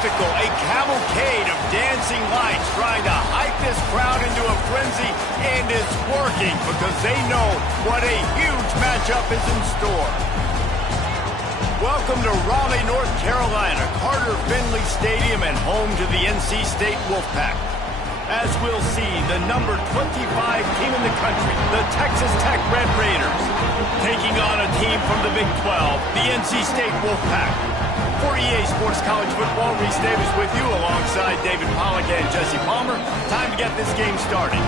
spectacle, a cavalcade of dancing lights trying to hype this crowd into a frenzy, and it's working because they know what a huge matchup is in store. Welcome to Raleigh, North Carolina, Carter Finley Stadium, and home to the NC State Wolfpack. As we'll see, the number 25 team in the country, the Texas Tech Red Raiders, taking on a team from the Big 12, the NC State Wolfpack. For EA Sports College Football, Reese Davis with you alongside David Pollack and Jesse Palmer. Time to get this game started.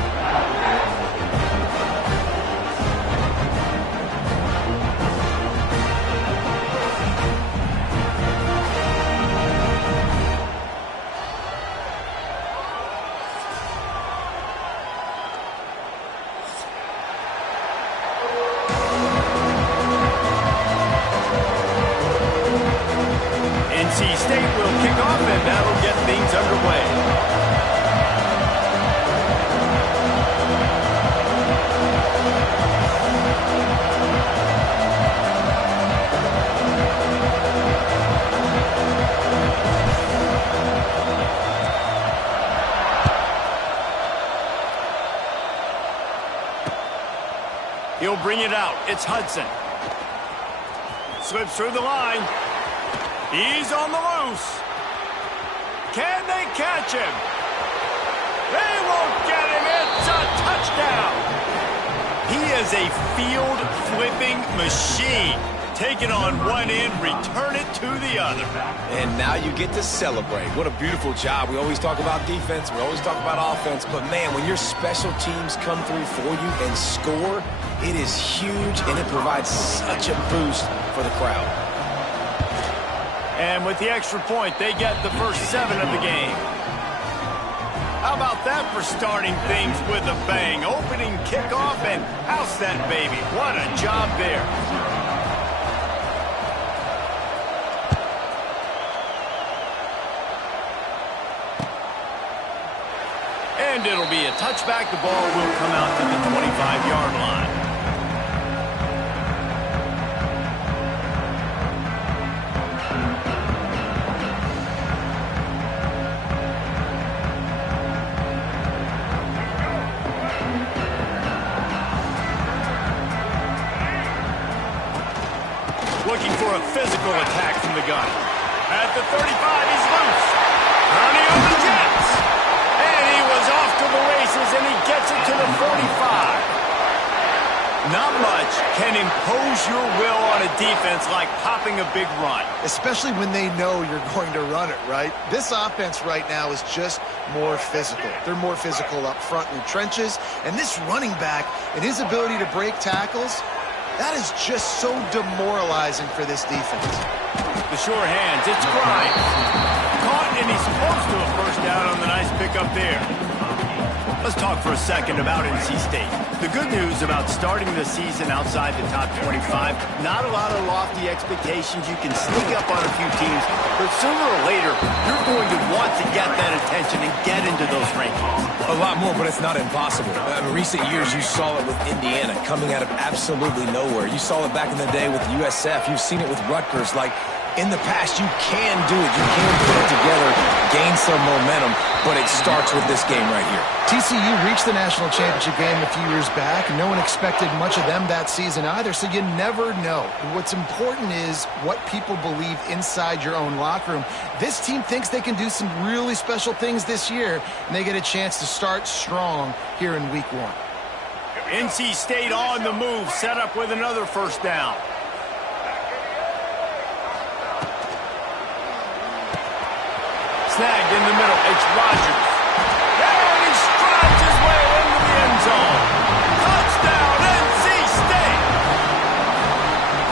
NC State will kick off, and that'll get things underway. He'll bring it out. It's Hudson. Slips through the line. He's on the loose. Can they catch him? They won't get him. It's a touchdown. He is a field-flipping machine. Take it on one end, return it to the other. And now you get to celebrate. What a beautiful job. We always talk about defense. We always talk about offense. But, man, when your special teams come through for you and score, it is huge, and it provides such a boost for the crowd. And with the extra point, they get the first 7 of the game. How about that for starting things with a bang? Opening kickoff and house that baby. What a job there. And it'll be a touchback. The ball will come out to the 25-yard line. Looking for a physical attack from the gun. At the 35, he's loose. Running on the Jets. And he was off to the races, and he gets it to the 45. Not much can impose your will on a defense like popping a big run. Especially when they know you're going to run it, right? This offense right now is just more physical. They're more physical up front in the trenches. And this running back and his ability to break tackles, that is just so demoralizing for this defense. The sure hands, it's Grimes. Caught, and he's close to a first down on the nice pickup there. Let's talk for a second about NC State. The good news about starting the season outside the top 25, not a lot of lofty expectations. You can sneak up on a few teams, but sooner or later, you're going to want to get that attention and get into those rankings. A lot more, but it's not impossible. In recent years, you saw it with Indiana coming out of absolutely nowhere. You saw it back in the day with USF. You've seen it with Rutgers. Like, in the past, you can do it. You can put it together, gain some momentum, but it starts with this game right here. TCU reached the national championship game a few years back, and no one expected much of them that season either, so you never know. What's important is what people believe inside your own locker room. This team thinks they can do some really special things this year, and they get a chance to start strong here in week 1. NC State on the move, set up with another first down. Snagged in the middle. It's Rogers. And he strides his way into the end zone. Touchdown, NC State!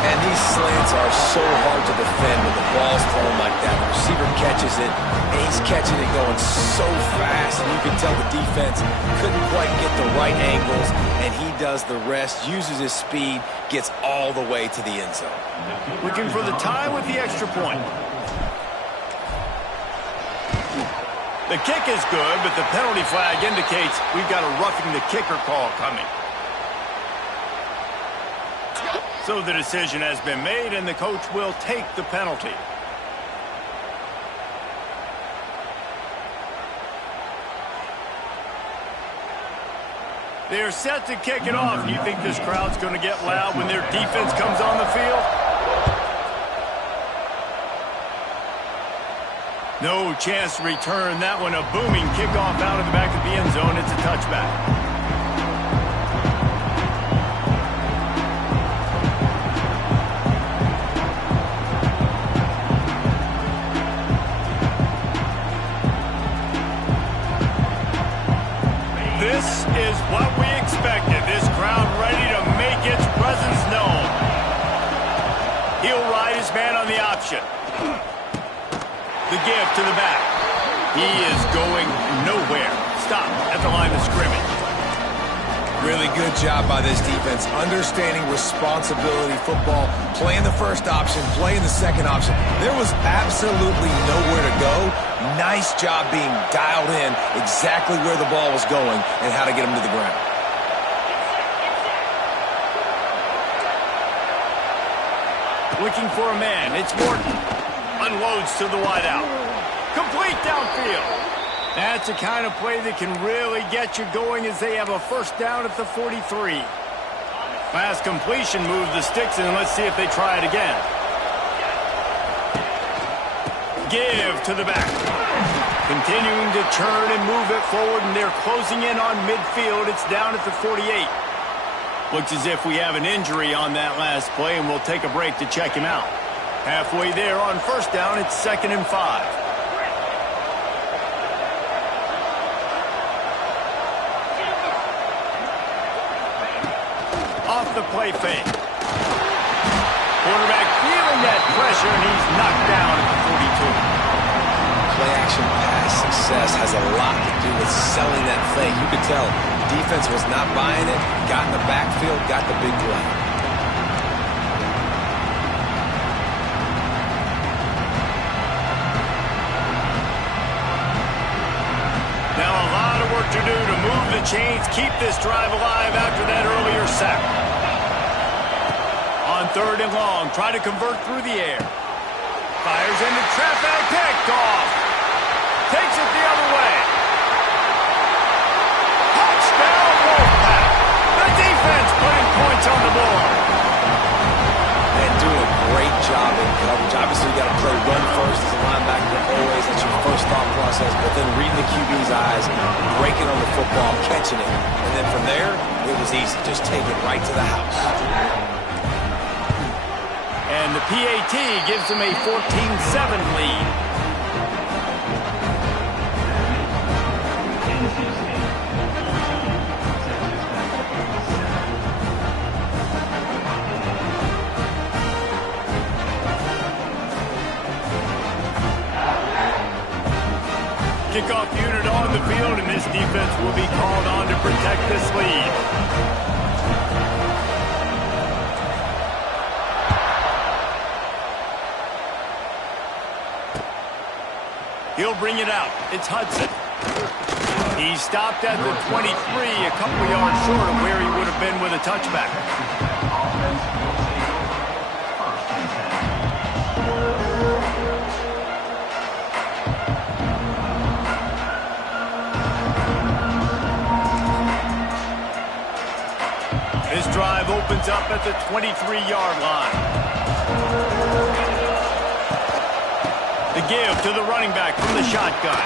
And these slants are so hard to defend when the ball's thrown like that. The receiver catches it, and he's catching it going so fast, and you can tell the defense couldn't quite get the right angles, and he does the rest, uses his speed, gets all the way to the end zone. Looking for the tie with the extra point. The kick is good, but the penalty flag indicates we've got a roughing the kicker call coming. So the decision has been made, and the coach will take the penalty. They're set to kick it off. You think this crowd's going to get loud when their defense comes on the field? No chance to return that one. A booming kickoff out of the back of the end zone. It's a touchback. This is what we expected. This crowd ready to make its presence known. He'll ride his man on the option. The give to the back. He is going nowhere. Stop at the line of scrimmage. Really good job by this defense. Understanding responsibility football. Playing the first option, playing the second option. There was absolutely nowhere to go. Nice job being dialed in exactly where the ball was going and how to get him to the ground. Looking for a man. It's Morton. Unloads to the wideout. Complete downfield. That's the kind of play that can really get you going as they have a first down at the 43. Fast completion moves the sticks in, and let's see if they try it again. Give to the back. Continuing to turn and move it forward, and they're closing in on midfield. It's down at the 48. Looks as if we have an injury on that last play, and we'll take a break to check him out. Halfway there on first down, it's 2nd and 5. Off the play fake. Quarterback feeling that pressure, and he's knocked down at the 42. Play-action pass success has a lot to do with selling that fake. You could tell defense was not buying it, got in the backfield, got the big play. Now a lot of work to do to move the chains, keep this drive alive after that earlier sack. On 3rd and long, try to convert through the air. Fires into traffic, picked off. Takes it the other way. Touchdown, Wolfpack. The defense putting points on the board. And doing a great job in coverage. Obviously, you got to play run first as a linebacker always. That's your first thought process. But then reading the QB's eyes, breaking on the football, catching it. And then from there, it was easy. Just take it right to the house. And the PAT gives them a 14-7 lead. Kickoff unit on the field, and this defense will be called on to protect this lead. He'll bring it out. It's Hudson. He stopped at the 23, a couple yards short of where he would have been with a touchback. This drive opens up at the 23-yard line. The give to the running back from the shotgun.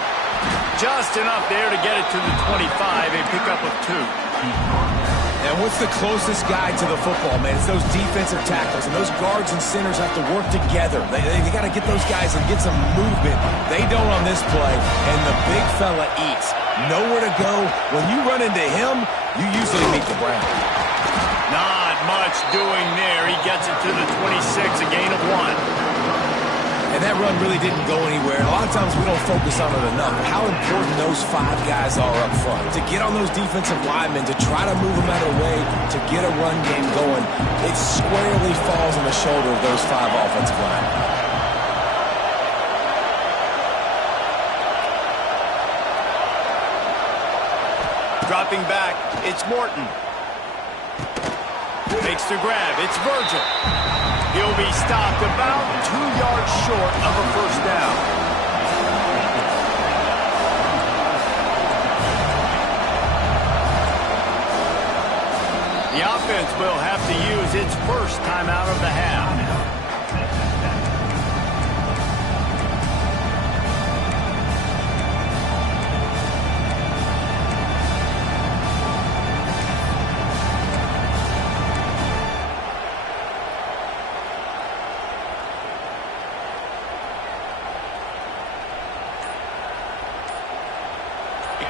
Just enough there to get it to the 25, a pickup of 2. And what's the closest guy to the football, man? It's those defensive tackles, and those guards and centers have to work together. They got to get those guys and get some movement. They don't on this play, and the big fella eats. Nowhere to go. When you run into him, you usually meet the ground. Not much doing there. He gets it to the 26, a gain of 1. And that run really didn't go anywhere. And a lot of times we don't focus on it enough. But how important those 5 guys are up front. To get on those defensive linemen, to try to move them out of the way, to get a run game going, it squarely falls on the shoulder of those 5 offensive linemen. Dropping back, it's Morton. Makes the grab, it's Virgil. He'll be stopped about 2 yards short of a first down. offense will have to use its first timeout of the half.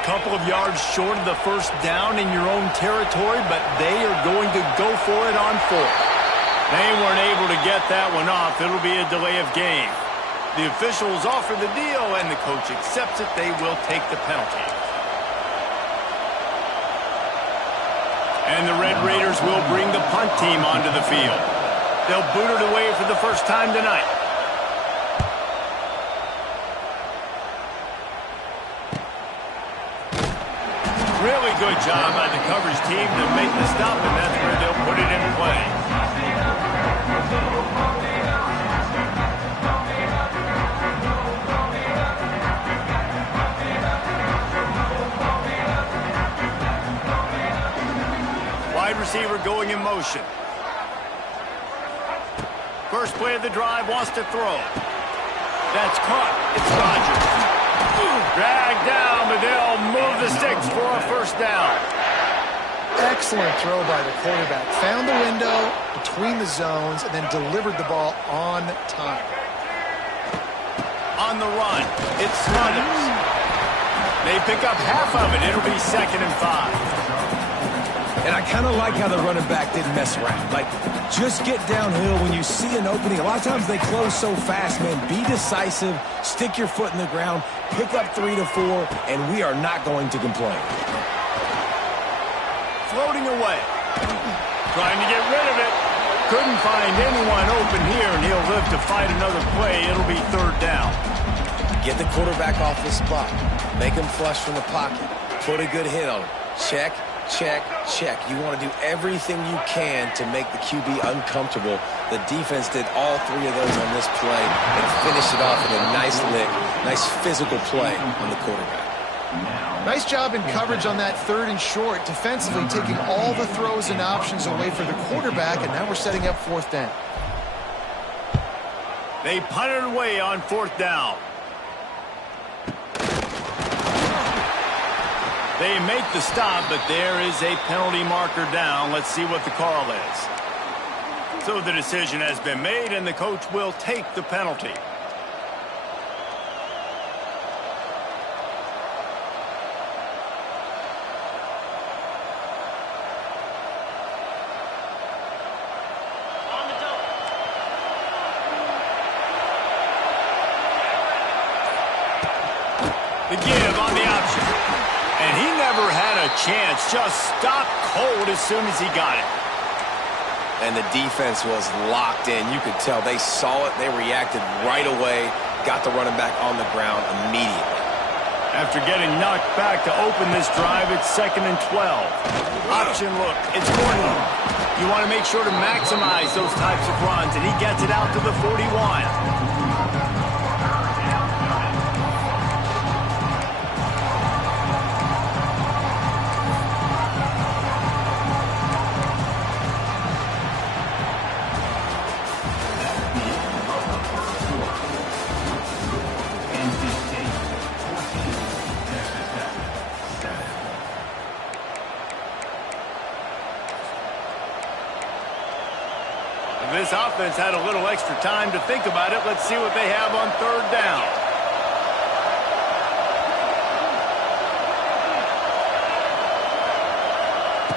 Couple of yards short of the first down in your own territory, but they are going to go for it on fourth. They weren't able to get that one off. It'll be a delay of game. The officials offer the deal, and the coach accepts it. They will take the penalty. And the Red Raiders will bring the punt team onto the field. They'll boot it away for the first time tonight. Really good job by the coverage team to make the stop, and that's where they'll put it in play. Wide receiver going in motion. First play of the drive, wants to throw. That's caught. It's Rodgers. Dragged down, but they'll move the sticks for a first down. Excellent throw by the quarterback. Found the window between the zones and then delivered the ball on time. On the run, it's Smothers. They pick up half of it. It'll be 2nd and 5. And I kind of like how the running back didn't mess around. Like, just get downhill when you see an opening. A lot of times they close so fast, man. Be decisive, stick your foot in the ground, pick up 3 to 4, and we are not going to complain. Floating away. Trying to get rid of it. Couldn't find anyone open here, and he'll live to fight another play. It'll be 3rd down. Get the quarterback off the spot. Make him flush from the pocket. Put a good hit on him. Check. Check, check. You want to do everything you can to make the QB uncomfortable. The defense did all 3 of those on this play and finished it off with a nice lick, nice physical play on the quarterback. Nice job in coverage on that 3rd and short, defensively taking all the throws and options away for the quarterback, and now we're setting up 4th down. They punted away on 4th down. They make the stop, but there is a penalty marker down. Let's see what the call is. So the decision has been made, and the coach will take the penalty. The give on the option. And he never had a chance. Just stopped cold as soon as he got it. And the defense was locked in. You could tell they saw it. They reacted right away. Got the running back on the ground immediately. After getting knocked back to open this drive, it's 2nd and 12. Option look. It's Gordon. You want to make sure to maximize those types of runs, and he gets it out to the 41. This offense had a little extra time to think about it. Let's see what they have on 3rd down.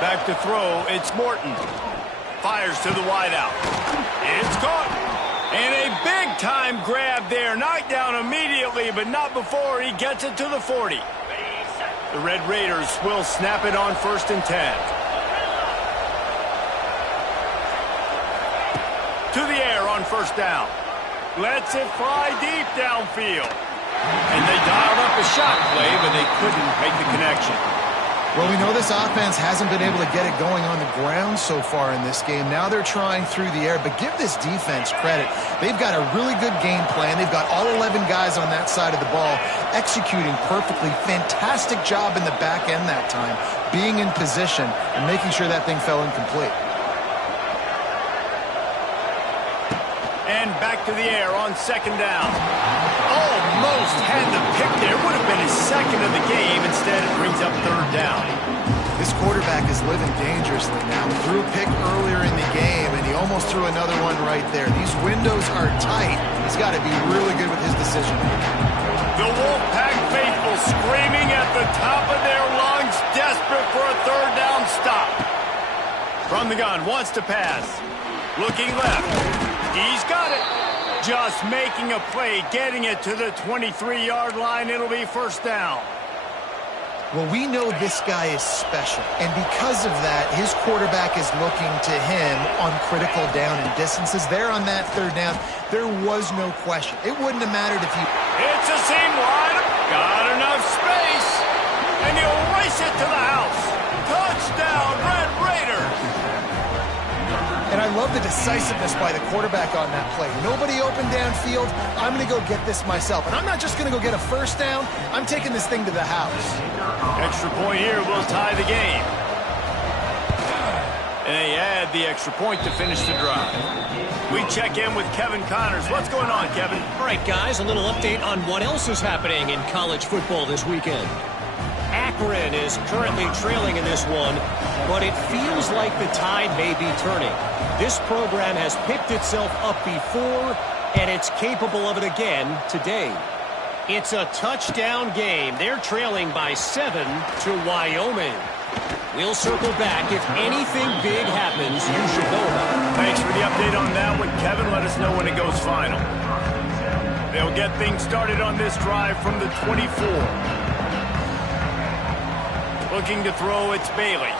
Back to throw, it's Morton. Fires to the wideout. It's caught. And a big-time grab there. Knocked down immediately, but not before he gets it to the 40. The Red Raiders will snap it on 1st and 10. To the air on 1st down. Lets it fly deep downfield. And they dialed up a shot play, but they couldn't make the connection. Well, we know this offense hasn't been able to get it going on the ground so far in this game. Now they're trying through the air, but give this defense credit. They've got a really good game plan. They've got all 11 guys on that side of the ball executing perfectly. Fantastic job in the back end that time, being in position and making sure that thing fell incomplete. And back to the air on second down. Almost had the pick there. Would have been his second of the game. Instead, it brings up third down. This quarterback is living dangerously now. He threw a pick earlier in the game, and he almost threw another one right there. These windows are tight. He's got to be really good with his decision-making. The Wolfpack faithful screaming at the top of their lungs, desperate for a third down stop. From the gun, wants to pass. Looking left. He's got it. Just making a play, getting it to the 23-yard line. It'll be first down. Well, we know this guy is special, and because of that, his quarterback is looking to him on critical down and distances. There on that third down, there was no question. It wouldn't have mattered if he... It's a seam wide. Got enough space. And he'll race it to the house. Touchdown, Red Raiders. And I love the decisiveness by the quarterback on that play. Nobody open downfield. I'm going to go get this myself. And I'm not just going to go get a first down. I'm taking this thing to the house. Extra point here will tie the game. And they add the extra point to finish the drive. We check in with Kevin Connors. What's going on, Kevin? All right, guys, a little update on what else is happening in college football this weekend. Akron is currently trailing in this one, but it feels like the tide may be turning. This program has picked itself up before, and it's capable of it again today. It's a touchdown game. They're trailing by 7 to Wyoming. We'll circle back. If anything big happens, you should know about it. Thanks for the update on that one, Kevin. Let us know when it goes final. They'll get things started on this drive from the 24. Looking to throw, it's Bailey.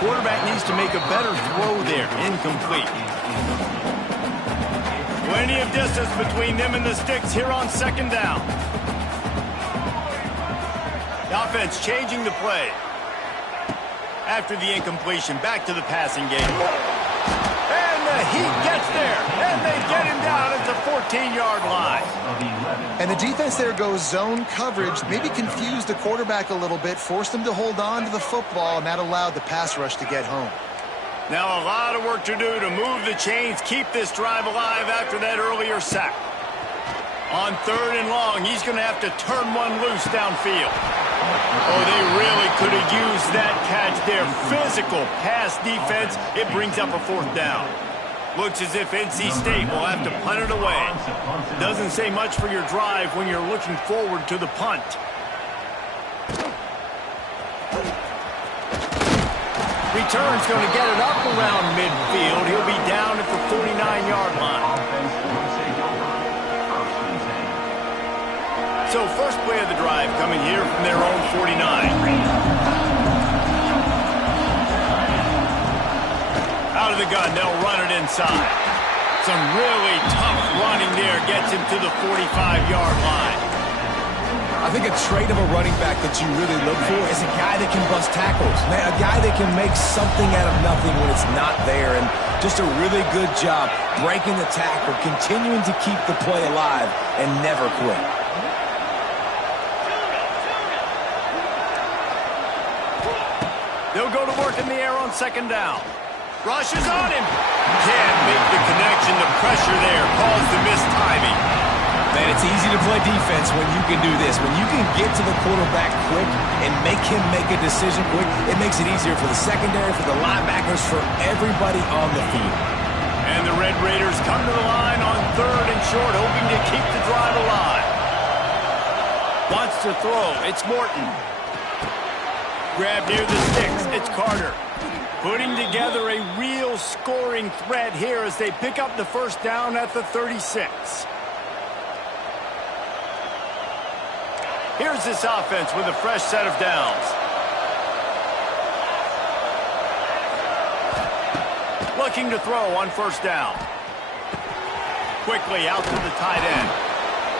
Quarterback needs to make a better throw there. Incomplete. Plenty of distance between them and the sticks here on second down. The offense changing the play. After the incompletion, back to the passing game. And the Heat gets there. And they get him down at the 14-yard line. And the defense there goes zone coverage, maybe confused the quarterback a little bit, forced him to hold on to the football, and that allowed the pass rush to get home. Now a lot of work to do to move the chains, keep this drive alive after that earlier sack. On third and long, he's going to have to turn one loose downfield. Oh, they really could have used that catch there. Physical pass defense. It brings up a fourth down. Looks as if NC State will have to punt it away. Doesn't say much for your drive when you're looking forward to the punt. Return's going to get it up around midfield. He'll be down at the 49-yard line. So first play of the drive coming here from their own 49. Out of the gun, they'll run it inside. Some really tough running there gets him to the 45-yard line. I think a trait of a running back that you really look for is a guy that can bust tackles. A guy that can make something out of nothing when it's not there. And just a really good job breaking the tackle, continuing to keep the play alive, and never quit. They'll go to work in the air on second down. Rushes on him. Can't make the connection. The pressure there caused the missed timing. Man, it's easy to play defense when you can do this. When you can get to the quarterback quick and make him make a decision quick, it makes it easier for the secondary, for the linebackers, for everybody on the field. And the Red Raiders come to the line on third and short, hoping to keep the drive alive. Wants to throw. It's Morton. Grab near the sticks. It's Carter. Putting together a real scoring threat here as they pick up the first down at the 36. Here's this offense with a fresh set of downs. Looking to throw on first down. Quickly out to the tight end.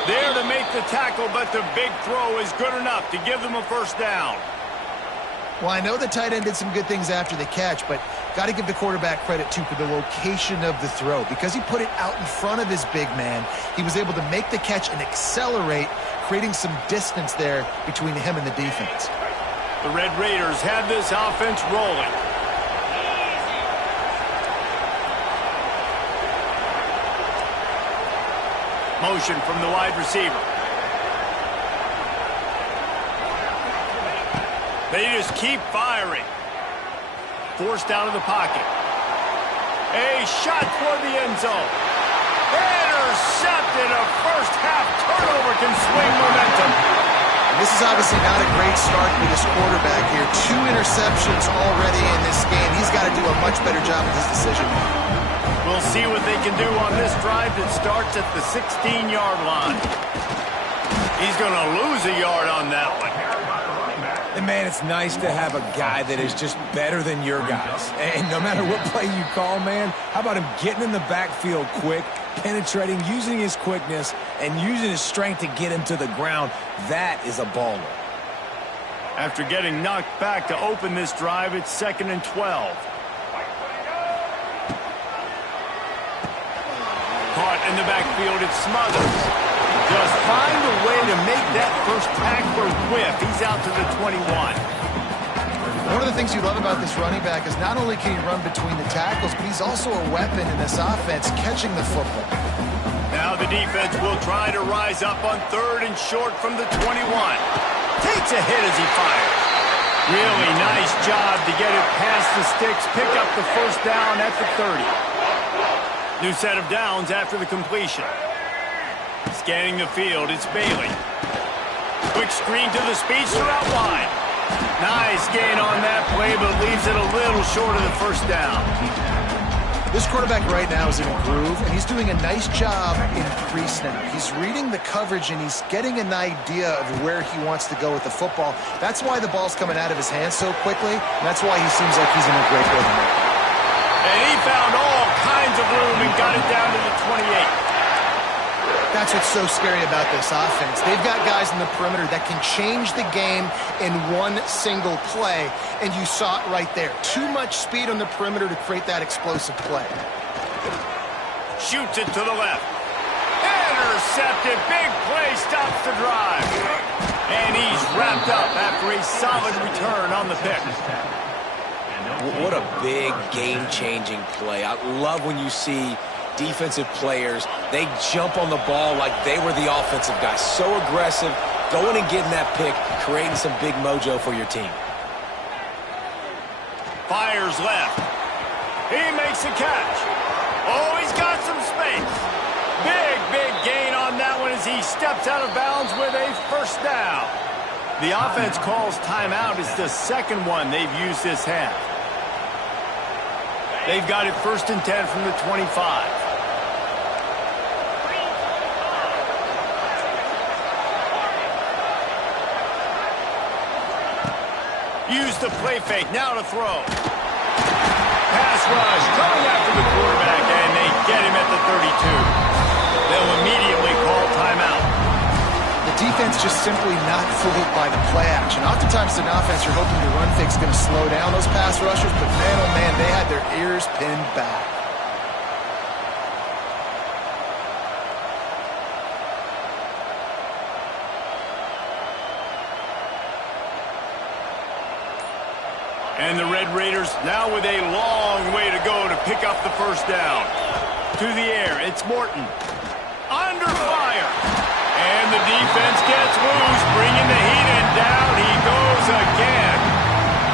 There to make the tackle, but the big throw is good enough to give them a first down. Well, I know the tight end did some good things after the catch, but got to give the quarterback credit, too, for the location of the throw. Because he put it out in front of his big man, he was able to make the catch and accelerate, creating some distance there between him and the defense. The Red Raiders have this offense rolling. Motion from the wide receiver. They just keep firing. Forced out of the pocket. A shot toward the end zone. Intercepted. A first half turnover can swing momentum. This is obviously not a great start for this quarterback here. 2 interceptions already in this game. He's got to do a much better job with his decision making. We'll see what they can do on this drive that starts at the 16-yard line. He's going to lose a yard on that one. And, man, it's nice to have a guy that is just better than your guys. And no matter what play you call, man, how about him getting in the backfield quick, penetrating, using his quickness, and using his strength to get him to the ground? That is a baller. After getting knocked back to open this drive, it's 2nd and 12. Caught in the backfield, it's Smothers. Just find a way to make that first tackler whiff. He's out to the 21. One of the things you love about this running back is not only can he run between the tackles, but he's also a weapon in this offense, catching the football. Now the defense will try to rise up on 3rd and short from the 21. Takes a hit as he fires. Really nice job to get it past the sticks, pick up the first down at the 30. New set of downs after the completion. Scanning the field, it's Bailey. Quick screen to the speedster out wide. Nice gain on that play, but leaves it a little short of the first down. This quarterback right now is in a groove, and he's doing a nice job in pre-snap. He's reading the coverage, and he's getting an idea of where he wants to go with the football. That's why the ball's coming out of his hands so quickly, and that's why he seems like he's in a great rhythm right now. And he found all kinds of room and got it down to the 28. That's what's so scary about this offense. They've got guys in the perimeter that can change the game in one single play, and you saw it right there. Too much speed on the perimeter to create that explosive play. Shoots it to the left. Intercepted. Big play stops the drive. And he's wrapped up after a solid return on the pick. What a big game-changing play. I love when you see defensive players, they jump on the ball like they were the offensive guys. So aggressive, going and getting that pick, creating some big mojo for your team. Fires left. He makes a catch. Oh, he's got some space. Big gain on that one as he steps out of bounds with a first down. The offense calls timeout. It's the second one they've used this half. They've got it 1st and 10 from the 25. Use the play fake, now to throw. Pass rush, coming after the quarterback, and they get him at the 32. They'll immediately call timeout. The defense just simply not fooled by the play action. Oftentimes in offense, you're hoping the run fake's going to slow down those pass rushers, but man, oh man, they had their ears pinned back. And the Red Raiders now with a long way to go to pick up the first down. To the air, it's Morton. Under fire. And the defense gets loose, bringing the heat, and down he goes again.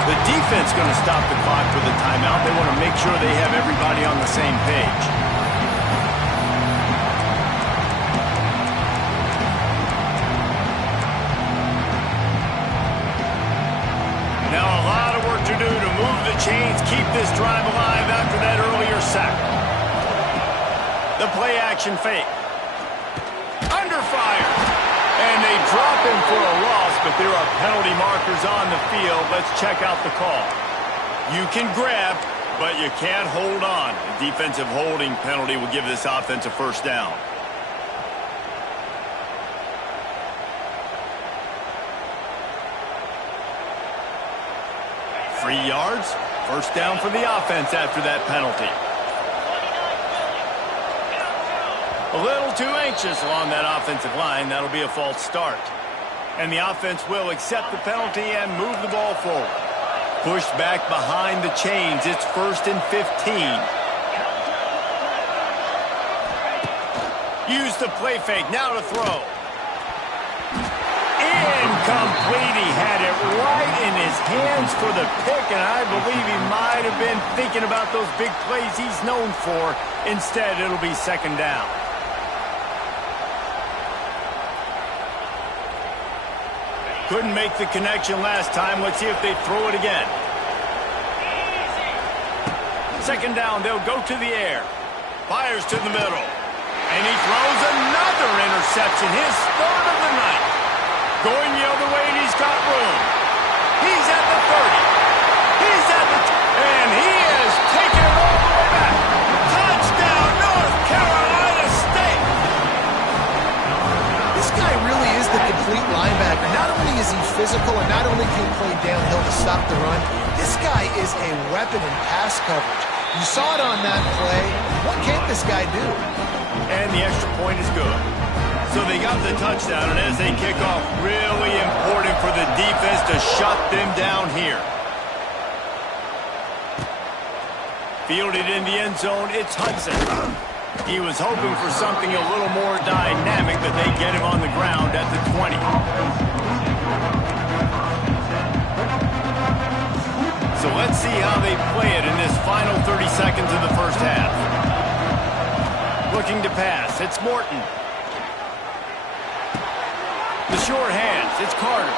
The defense going to stop the clock with a timeout. They want to make sure they have everybody on the same page. Now a lot of work to do to move the chains, keep this drive alive after that earlier sack. The play action fake. Under fire. And they drop him for a loss, but there are penalty markers on the field. Let's check out the call. You can grab, but you can't hold on. A defensive holding penalty will give this offense a first down. Three yards, first down for the offense after that penalty. A little too anxious along that offensive line. That'll be a false start. And the offense will accept the penalty and move the ball forward. Pushed back behind the chains. It's 1st and 15. Use the play fake. Now to throw. Incomplete. He had it right in his hands for the pick, and I believe he might have been thinking about those big plays he's known for. Instead, it'll be second down. Couldn't make the connection last time. Let's see if they throw it again. Second down, they'll go to the air. Fires to the middle. And he throws another interception, his third of the night. Going the other way, and he's got room. He's at the 30. He's at the... And he has taken it all the way back. Touchdown, North Carolina State. This guy really is the complete linebacker. Not only is he physical, and not only can he play downhill to stop the run, this guy is a weapon in pass coverage. You saw it on that play. What can't this guy do? And the extra point is good. So they got the touchdown, and as they kick off, really important for the defense to shut them down here. Fielded in the end zone, it's Hudson. He was hoping for something a little more dynamic, but they get him on the ground at the 20. So let's see how they play it in this final 30 seconds of the first half. Looking to pass, it's Morton. The short hands, it's Carter.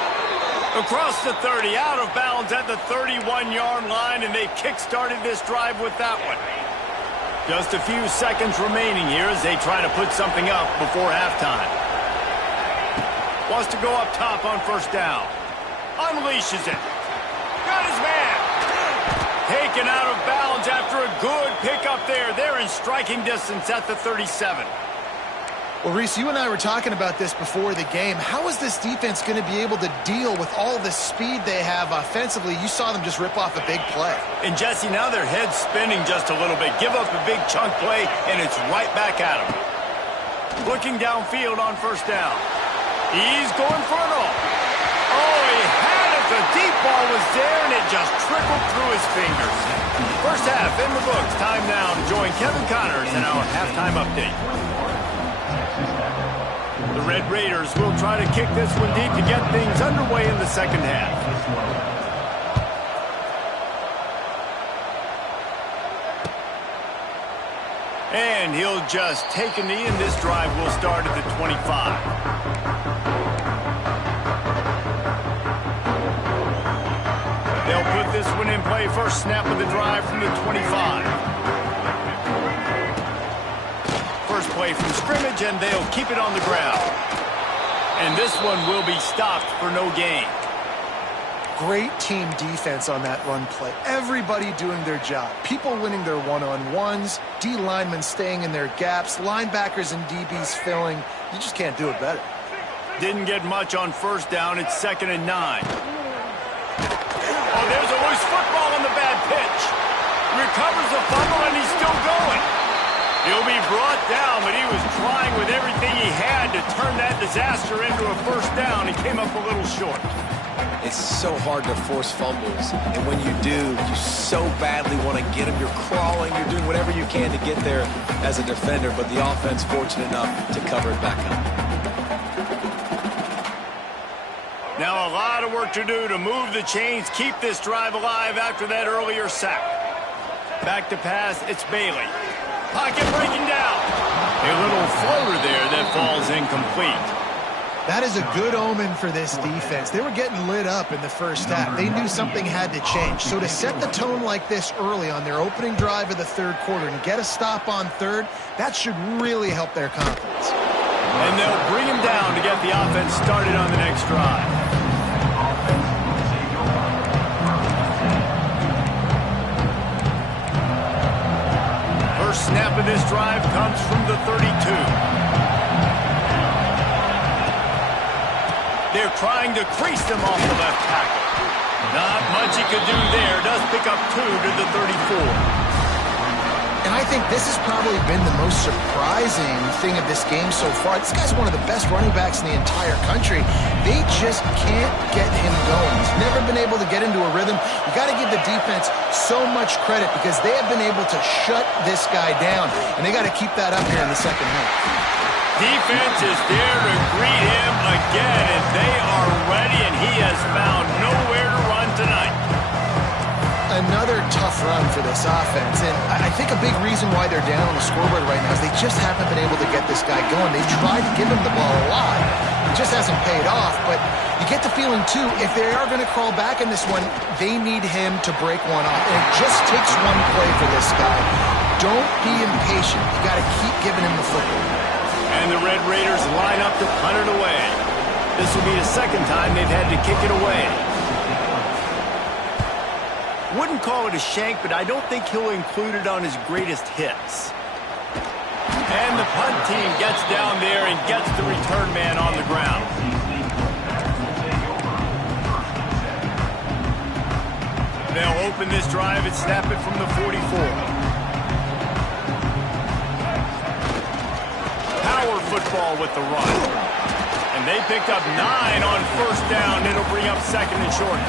Across the 30, out of bounds at the 31-yard line, and they've kick-started this drive with that one. Just a few seconds remaining here as they try to put something up before halftime. Wants to go up top on first down. Unleashes it. Got his man. Taken out of bounds after a good pickup there. They're in striking distance at the 37. Well, Reese, you and I were talking about this before the game. How is this defense going to be able to deal with all the speed they have offensively? You saw them just rip off a big play. And, Jesse, now their head's spinning just a little bit. Give up a big chunk play, and it's right back at them. Looking downfield on first down. He's going for it all. Oh, he had it. The deep ball was there, and it just trickled through his fingers. First half in the books. Time now to join Kevin Connors in our halftime update. The Red Raiders will try to kick this one deep to get things underway in the second half. And he'll just take a knee, and this drive will start at the 25. They'll put this one in play. First snap of the drive from the 25. First play from scrimmage, and they'll keep it on the ground. And this one will be stopped for no gain. Great team defense on that run play. Everybody doing their job. People winning their one-on-ones, D linemen staying in their gaps, linebackers and DBs filling. You just can't do it better. Didn't get much on first down. It's 2nd and 9. Oh, there's a loose football on the bad pitch. Recovers the fumble, and he's still going. He'll be brought down, but he was trying with everything he had to turn that disaster into a first down. He came up a little short. It's so hard to force fumbles, and when you do, you so badly want to get them. You're crawling, you're doing whatever you can to get there as a defender, but the offense fortunate enough to cover it back up. Now a lot of work to do to move the chains, keep this drive alive after that earlier sack. Back to pass, it's Bailey. Pocket breaking down. A little floater there that falls incomplete. That is a good omen for this defense. They were getting lit up in the first half. They knew something had to change. So to set the tone like this early on their opening drive of the third quarter and get a stop on third, that should really help their confidence. And they'll bring him down to get the offense started on the next drive. First snap of this drive comes from the 32. They're trying to crease them off the left tackle. Not much he could do there. Does pick up 2 to the 34. And I think this has probably been the most surprising thing of this game so far. This guy's one of the best running backs in the entire country. They just can't get him going. He's never been able to get into a rhythm. You got to give the defense so much credit because they have been able to shut this guy down, and they got to keep that up here in the second half. Defense is there to greet him again, and they are ready, and he has found nowhere to run tonight. Another tough run for this offense, and I think a big reason why they're down on the scoreboard right now is they just haven't been able to get this guy going. They've tried to give him the ball a lot. It just hasn't paid off, but you get the feeling, too, if they are going to crawl back in this one, they need him to break one off, and it just takes one play for this guy. Don't be impatient. You got to keep giving him the football. And the Red Raiders line up to punt it away. This will be the second time they've had to kick it away. Wouldn't call it a shank, but I don't think he'll include it on his greatest hits. And the punt team gets down there and gets the return man on the ground. They'll open this drive and snap it from the 44. Power football with the run. And they picked up 9 on first down. It'll bring up second and short.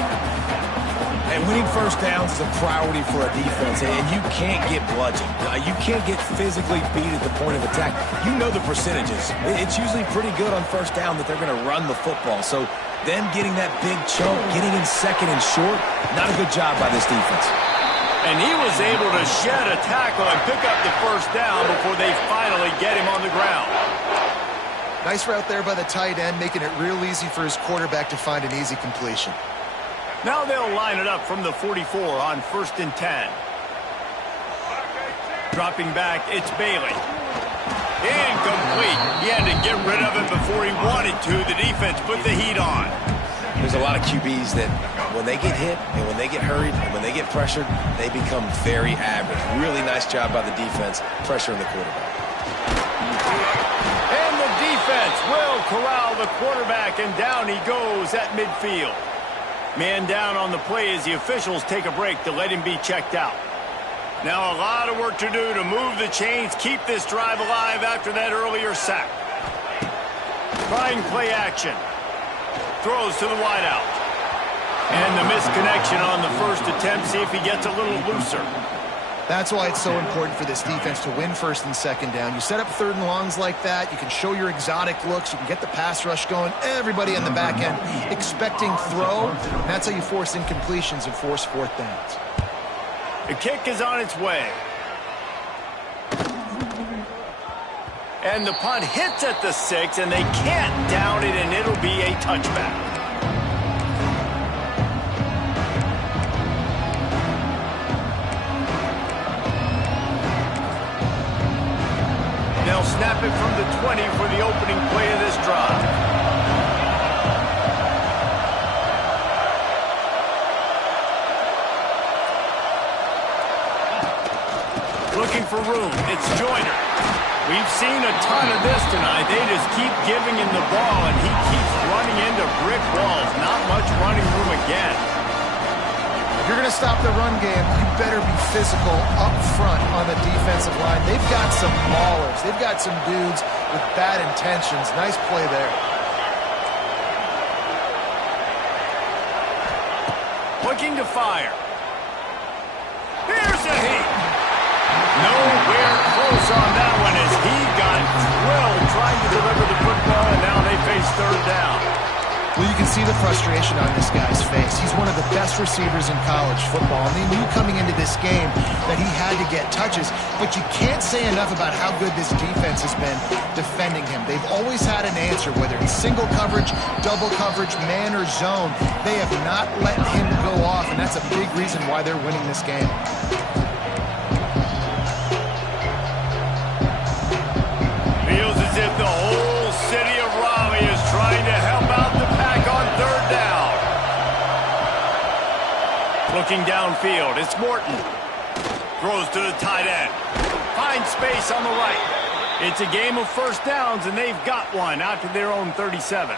And winning first downs is a priority for a defense, and you can't get bludgeoned. You can't get physically beat at the point of attack. You know the percentages. It's usually pretty good on first down that they're going to run the football. So them getting that big chunk, getting in second and short, not a good job by this defense. And he was able to shed a tackle and pick up the first down before they finally get him on the ground. Nice route there by the tight end, making it real easy for his quarterback to find an easy completion. Now they'll line it up from the 44 on 1st and 10. Dropping back, it's Bailey. Incomplete. He had to get rid of it before he wanted to. The defense put the heat on. There's a lot of QBs that when they get hit and when they get hurried and when they get pressured, they become very average. Really nice job by the defense pressuring the quarterback. And the defense will corral the quarterback, and down he goes at midfield. Man down on the play as the officials take a break to let him be checked out. Now a lot of work to do to move the chains, keep this drive alive after that earlier sack. Trying play action. Throws to the wideout. And the misconnection on the first attempt. See if he gets a little looser. That's why it's so important for this defense to win first and second down. You set up third and longs like that. You can show your exotic looks. You can get the pass rush going. Everybody on the back end expecting throw. That's how you force incompletions and force fourth downs. The kick is on its way. And the punt hits at the 6, and they can't down it, and it'll be a touchback. They'll snap it from the 20 for the opening play of this drive. Looking for room. It's Joyner. We've seen a ton of this tonight. They just keep giving him the ball, and he keeps running into brick walls. Not much running room again. If you're going to stop the run game, you better be physical up front on the defensive line. They've got some maulers. They've got some dudes with bad intentions. Nice play there. Looking to fire. Here's a heat. Nowhere close on that one as he got drilled trying to deliver the football, and now they face third down. Well, you can see the frustration on this guy's face. He's one of the best receivers in college football, and they knew coming into this game that he had to get touches, but you can't say enough about how good this defense has been defending him. They've always had an answer, whether it's single coverage, double coverage, man or zone. They have not let him go off, and that's a big reason why they're winning this game. Feels as if the whole city of Raleigh is trying to help out the pack on third down. Looking downfield, it's Morton. Throws to the tight end. Finds space on the right. It's a game of first downs, and they've got one out to their own 37.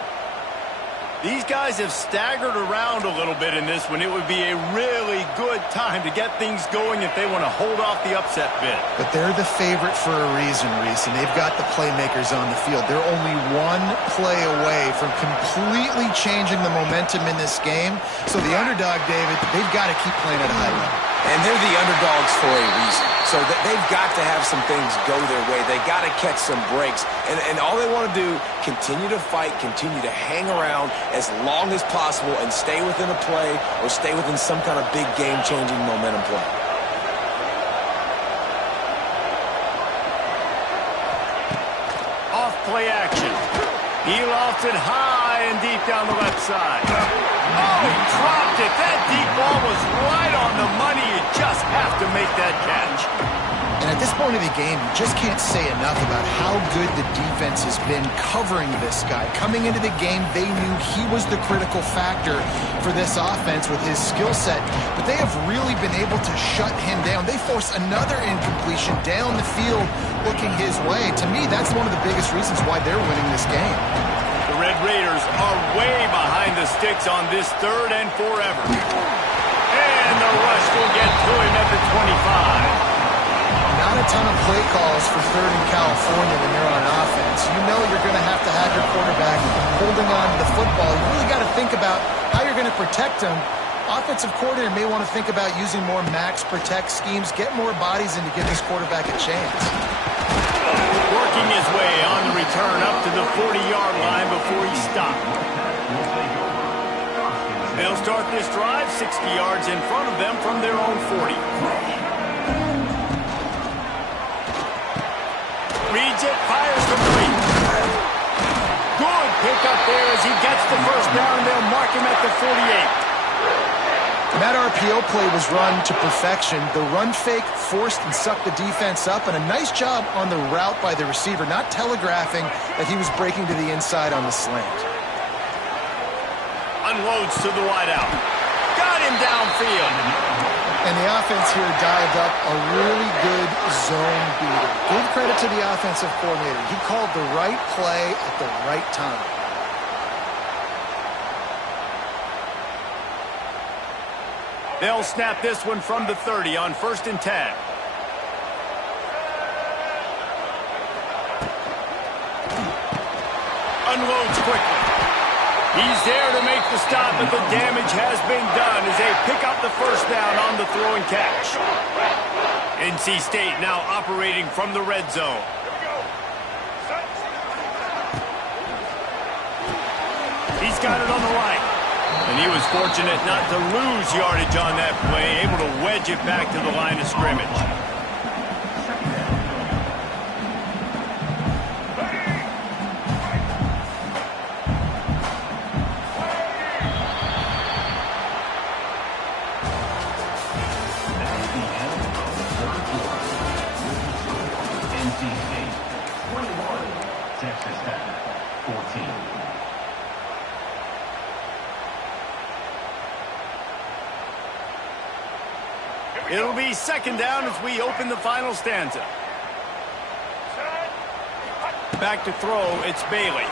These guys have staggered around a little bit in this one. It would be a really good time to get things going if they want to hold off the upset bid. But they're the favorite for a reason, Reese, and they've got the playmakers on the field. They're only one play away from completely changing the momentum in this game. So the underdog, David, they've got to keep playing at a high level. And they're the underdogs for a reason. So they've got to have some things go their way. They got to catch some breaks. And all they want to do, continue to fight, continue to hang around as long as possible and stay within a play or stay within some kind of big game-changing momentum play. Off play action. He lofted high and deep down the left side. Oh, he dropped it. That deep ball was right on the money. You just have to make that catch. And at this point of the game, you just can't say enough about how good the defense has been covering this guy. Coming into the game, they knew he was the critical factor for this offense with his skill set. But they have really been able to shut him down. They force another incompletion down the field looking his way. To me, that's one of the biggest reasons why they're winning this game. The Red Raiders are way behind the sticks on this third and forever. And the rush will get to him at the 25. Not a ton of play calls for third in California when you're on offense. You know you're going to have your quarterback holding on to the football. You really got to think about how you're going to protect him. Offensive coordinator may want to think about using more max protect schemes, get more bodies in to give this quarterback a chance. Working his way on the return up to the 40-yard line before he stopped. They'll start this drive 60 yards in front of them from their own 40. Reads it, fires from 3. Good pickup there as he gets the first down, and they'll mark him at the 48. That RPO play was run to perfection. The run fake forced and sucked the defense up, and a nice job on the route by the receiver, not telegraphing that he was breaking to the inside on the slant. Unloads to the wideout. Got him downfield. And the offense here dialed up a really good zone beater. Give credit to the offensive coordinator. He called the right play at the right time. They'll snap this one from the 30 on 1st and 10. Unloads quickly. He's there to make the stop, but the damage has been done as they pick up the first down on the throw and catch. NC State now operating from the red zone. He's got it on the right. And he was fortunate not to lose yardage on that play, able to wedge it back to the line of scrimmage. It'll be second down as we open the final stanza. Back to throw, it's Bailey.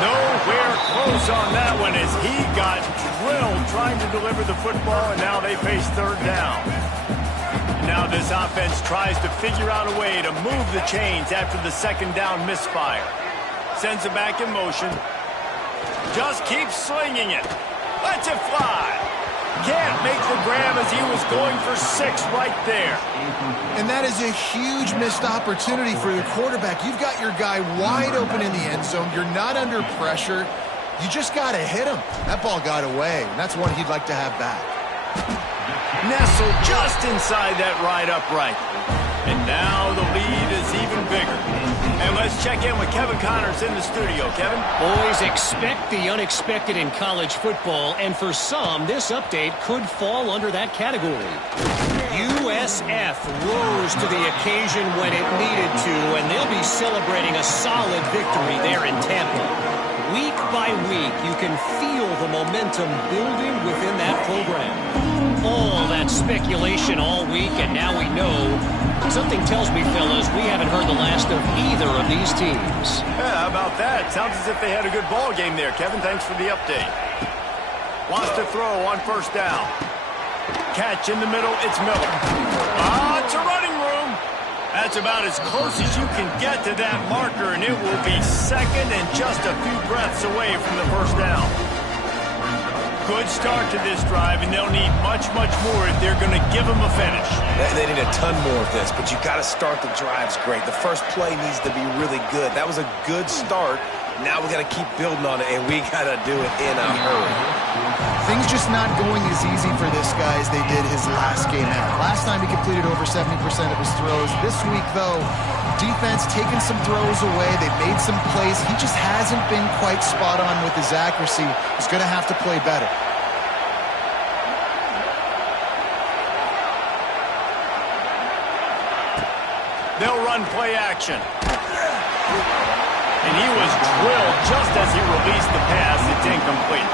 Nowhere close on that one as he got drilled trying to deliver the football, and now they face third down. Now this offense tries to figure out a way to move the chains after the second down misfire. Sends it back in motion. Just keeps slinging it. Lets it fly. Can't make the grab as he was going for 6 right there. And that is a huge missed opportunity for the quarterback. You've got your guy wide open in the end zone. You're not under pressure. You just got to hit him. That ball got away, and that's one he'd like to have back. Nestled just inside that right upright. And now the lead is even bigger. And let's check in with Kevin Connors in the studio. Kevin? Boys, expect the unexpected in college football, and for some, this update could fall under that category. USF rose to the occasion when it needed to, and they'll be celebrating a solid victory there in Tampa. Week by week, you can feel the momentum building within that program. All that speculation all week, and now we know. Something tells me, fellas, we haven't heard the last of either of these teams. Yeah, how about that? Sounds as if they had a good ball game there. Kevin, thanks for the update. Wants to throw on first down. Catch in the middle, it's Miller. It's a running room. That's about as close as you can get to that marker, and it will be second and just a few breaths away from the first down. Good start to this drive, and they'll need much, much more if they're going to give them a finish. They need a ton more of this, but you got to start the drives great. The first play needs to be really good. That was a good start. Now we got to keep building on it, and we got to do it in a hurry. Things just not going as easy for this guy as they did his last game out. Last time he completed over 70% of his throws. This week, though, defense taking some throws away. They've made some plays. He just hasn't been quite spot on with his accuracy. He's going to have to play better. They'll run play action. And he was drilled just as he released the pass. It's incomplete.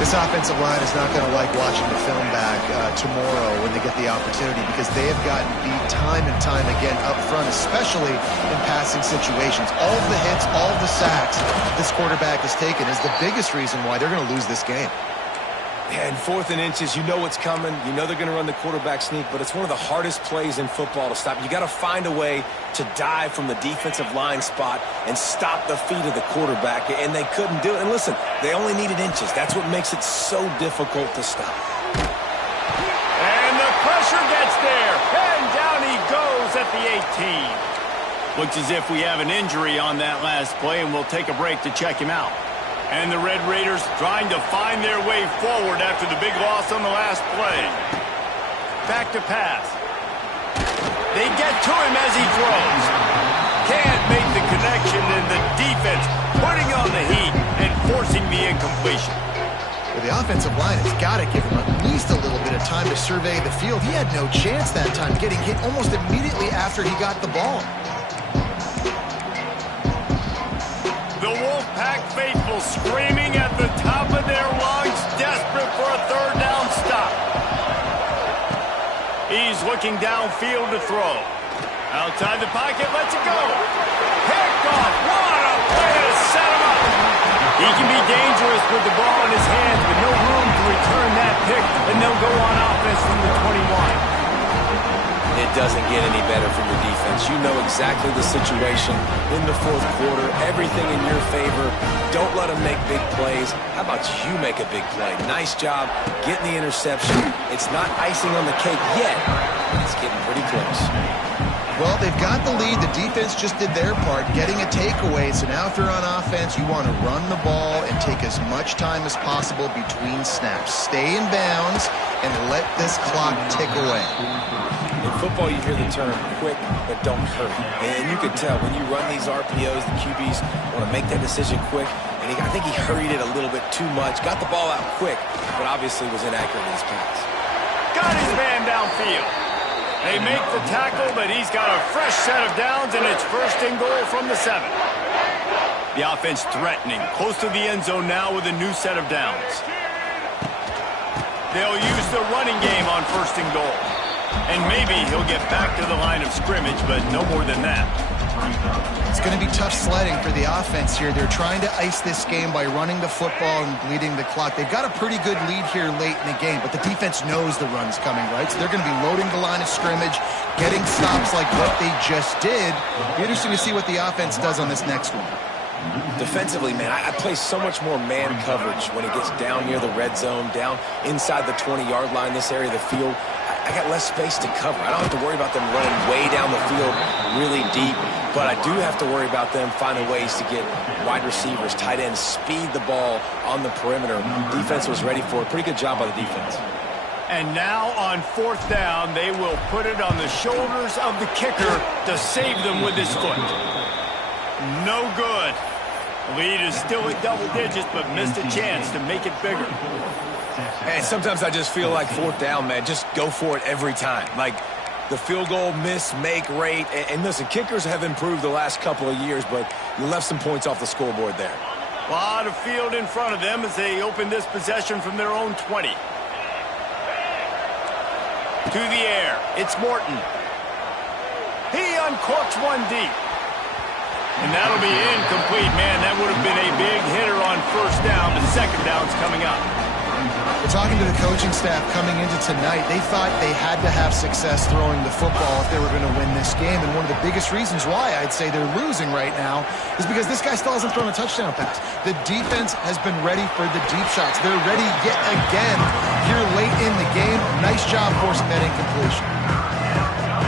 This offensive line is not going to like watching the film back tomorrow when they get the opportunity, because they have gotten beat time and time again up front, especially in passing situations. All of the hits, all of the sacks this quarterback has taken is the biggest reason why they're going to lose this game. Yeah, and 4th and inches, you know what's coming. You know they're going to run the quarterback sneak, but it's one of the hardest plays in football to stop. You got to find a way to dive from the defensive line spot and stop the feet of the quarterback, and they couldn't do it. And listen, they only needed inches. That's what makes it so difficult to stop. And the pressure gets there, and down he goes at the 18. Looks as if we have an injury on that last play, and we'll take a break to check him out. And the Red Raiders trying to find their way forward after the big loss on the last play. Back to pass. They get to him as he throws. Can't make the connection, and the defense putting on the heat and forcing the incompletion. Well, the offensive line has got to give him at least a little bit of time to survey the field. He had no chance that time, getting hit almost immediately after he got the ball. The Wolfpack faithful screaming at the top of their lungs, desperate for a 3rd down stop. He's looking downfield to throw. Outside the pocket, lets it go. Picked off. What a play to set him up. He can be dangerous with the ball in his hands, but no room to return that pick, and they'll go on offense from the 21. It doesn't get any better from your defense. You know exactly the situation in the 4th quarter. Everything in your favor. Don't let them make big plays. How about you make a big play? Nice job getting the interception. It's not icing on the cake yet. It's getting pretty close. Well, they've got the lead. The defense just did their part, getting a takeaway. So now if you're on offense, you want to run the ball and take as much time as possible between snaps. Stay in bounds and let this clock tick away. In football, you hear the term quick, but don't hurry. And you can tell when you run these RPOs, the QBs want to make that decision quick. And I think he hurried it a little bit too much. Got the ball out quick, but obviously was inaccurate in his pass. Got his man downfield. They make the tackle, but he's got a fresh set of downs, and it's 1st and goal from the 7. The offense threatening, close to the end zone now with a new set of downs. They'll use the running game on 1st and goal. And maybe he'll get back to the line of scrimmage, but no more than that. It's going to be tough sledding for the offense here. They're trying to ice this game by running the football and bleeding the clock. They've got a pretty good lead here late in the game, but the defense knows the run's coming, right? So they're going to be loading the line of scrimmage, getting stops like what they just did. It'll be interesting to see what the offense does on this next one. Defensively, man, I play so much more man coverage when it gets down near the red zone, down inside the 20-yard line, this area of the field. I got less space to cover. I don't have to worry about them running way down the field really deep, but I do have to worry about them finding ways to get wide receivers, tight ends, speed the ball on the perimeter. Defense was ready for it. Pretty good job by the defense. And now on 4th down, they will put it on the shoulders of the kicker to save them with his foot. No good. Lead is still at double digits, but missed a chance to make it bigger. And sometimes I just feel like 4th down, man, just go for it every time. Like the field goal miss, make rate. And listen, kickers have improved the last couple of years, but you left some points off the scoreboard there. A lot of field in front of them as they open this possession from their own 20. To the air, it's Morton. He uncorks one deep. And that'll be incomplete. Man, that would have been a big hitter on 1st down. The 2nd down's coming up. It's talking to the coaching staff coming into tonight, they thought they had to have success throwing the football if they were going to win this game. And one of the biggest reasons why I'd say they're losing right now is because this guy still hasn't thrown a touchdown pass. The defense has been ready for the deep shots. They're ready yet again here late in the game. Nice job forcing that incompletion.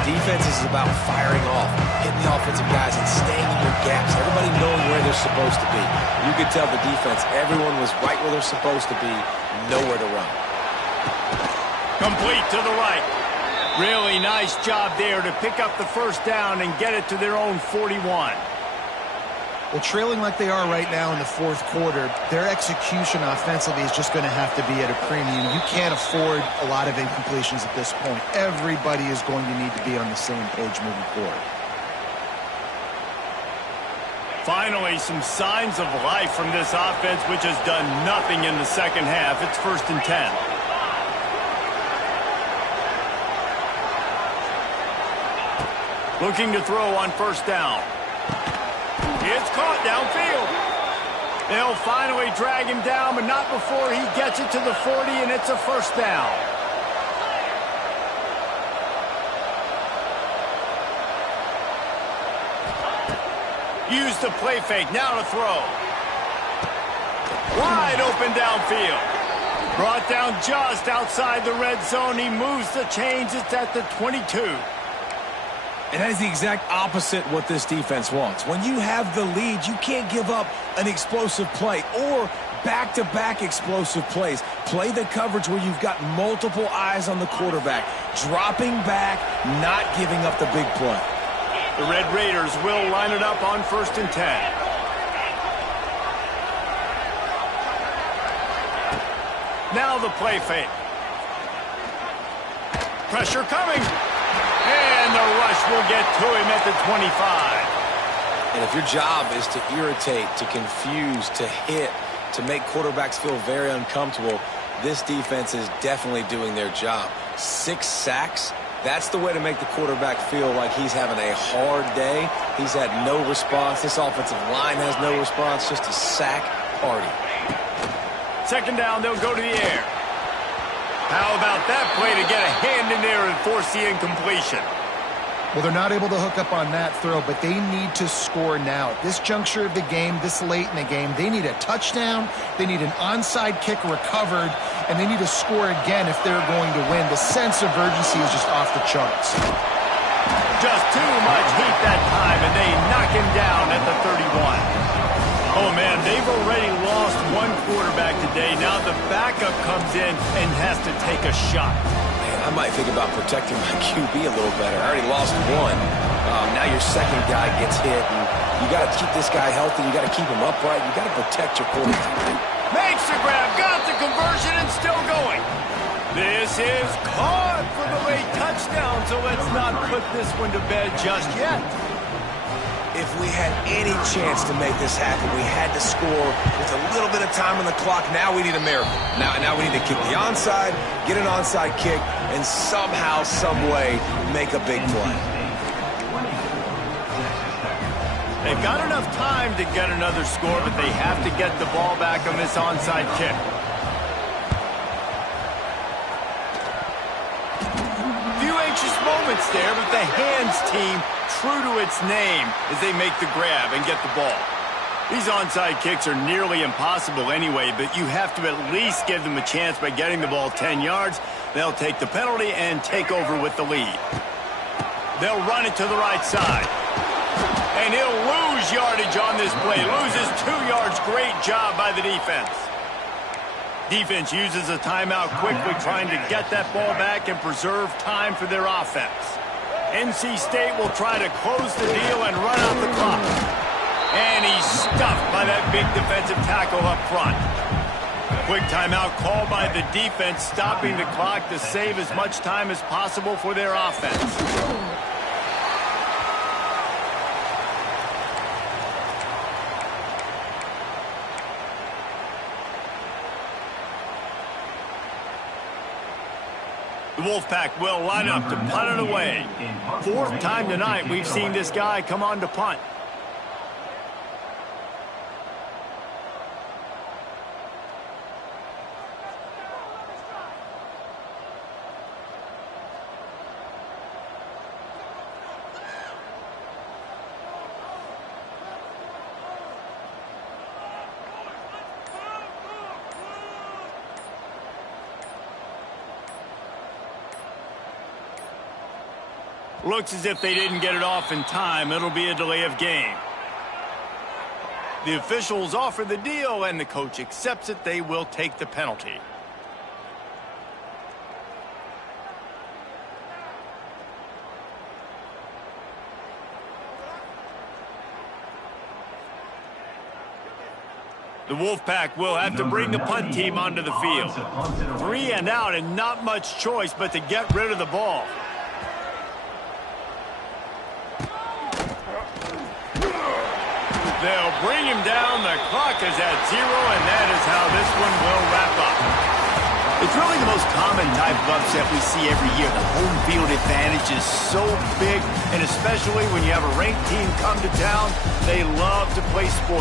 Defense is about firing off, hitting the offensive guys, and staying in your gaps. Everybody knowing where they're supposed to be. You could tell the defense, everyone was right where they're supposed to be, nowhere to run. Complete to the right. Really nice job there to pick up the first down and get it to their own 41. Well, trailing like they are right now in the fourth quarter, their execution offensively is just going to have to be at a premium. You can't afford a lot of incompletions at this point. Everybody is going to need to be on the same page moving forward. Finally, some signs of life from this offense, which has done nothing in the second half. It's 1st and 10. Looking to throw on first down. It's caught downfield. They'll finally drag him down, but not before he gets it to the 40, and it's a first down. Use the play fake. Now to throw. Wide open downfield. Brought down just outside the red zone. He moves the chains. It's at the 22. And that is the exact opposite what this defense wants. When you have the lead, you can't give up an explosive play or back-to-back explosive plays. Play the coverage where you've got multiple eyes on the quarterback, dropping back, not giving up the big play. The Red Raiders will line it up on 1st and 10. Now the play fake. Pressure coming. And the rush will get to him at the 25. And if your job is to irritate, to confuse, to hit, to make quarterbacks feel very uncomfortable, this defense is definitely doing their job. 6 sacks, that's the way to make the quarterback feel like he's having a hard day. He's had no response. This offensive line has no response, just a sack party. 2nd down, they'll go to the air. How about that play to get a hand in there and force the incompletion? Well, they're not able to hook up on that throw, but they need to score now. At this juncture of the game, this late in the game, they need a touchdown, they need an onside kick recovered, and they need to score again if they're going to win. The sense of urgency is just off the charts. Just too much heat that time, and they knock him down at the 31. Oh, man, they've already lost one quarterback today. Now the backup comes in and has to take a shot. Man, I might think about protecting my QB a little better. I already lost one. Now your second guy gets hit, and you got to keep this guy healthy. You got to keep him upright. You got to protect your quarterback. Makes the grab, got the conversion, and still going. This is caught for the late touchdown, so let's not put this one to bed just yet. If we had any chance to make this happen, we had to score with a little bit of time on the clock. Now we need a miracle. Now we need to kick the onside, get an onside kick, and somehow, some way, make a big play. They've got enough time to get another score, but they have to get the ball back on this onside kick. Few anxious moments there, but the hands team true to its name as they make the grab and get the ball. These onside kicks are nearly impossible anyway, but you have to at least give them a chance by getting the ball 10 yards. They'll take the penalty and take over with the lead. They'll run it to the right side. And he'll lose yardage on this play. Loses 2 yards. Great job by the defense. Defense uses a timeout quickly, trying to get that ball back and preserve time for their offense. NC State will try to close the deal and run out the clock. And he's stuffed by that big defensive tackle up front. Quick timeout called by the defense, stopping the clock to save as much time as possible for their offense. The Wolfpack will line up to punt it away. 4th time tonight we've seen this guy come on to punt. Looks as if they didn't get it off in time. It'll be a delay of game. The officials offer the deal, and the coach accepts it. They will take the penalty. The Wolfpack will have to bring the punt team onto the field. 3 and out, and not much choice but to get rid of the ball. They'll bring him down. The clock is at 0, and that is how this one will wrap up. It's really the most common type of upset we see every year. The home field advantage is so big, and especially when you have a ranked team come to town, they love to play spoil.